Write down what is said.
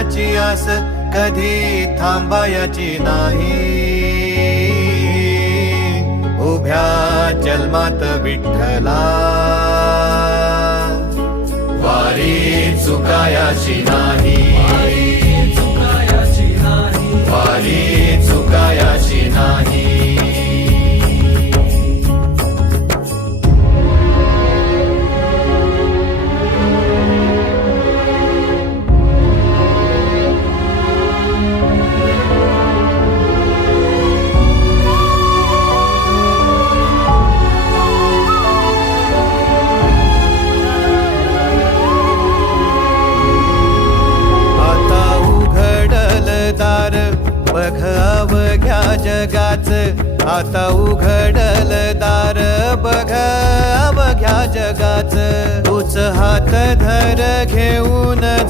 देवाची आस कधी थांबायची नाही. उभ्या जन्मात विठ्ठला वारी चुकायाची नाही. वारी चुकायाची नाही. बघ अवघ्या जगाच, आता उघडल दार बघ अवघ्या जगाच. तूच हात धर घेऊन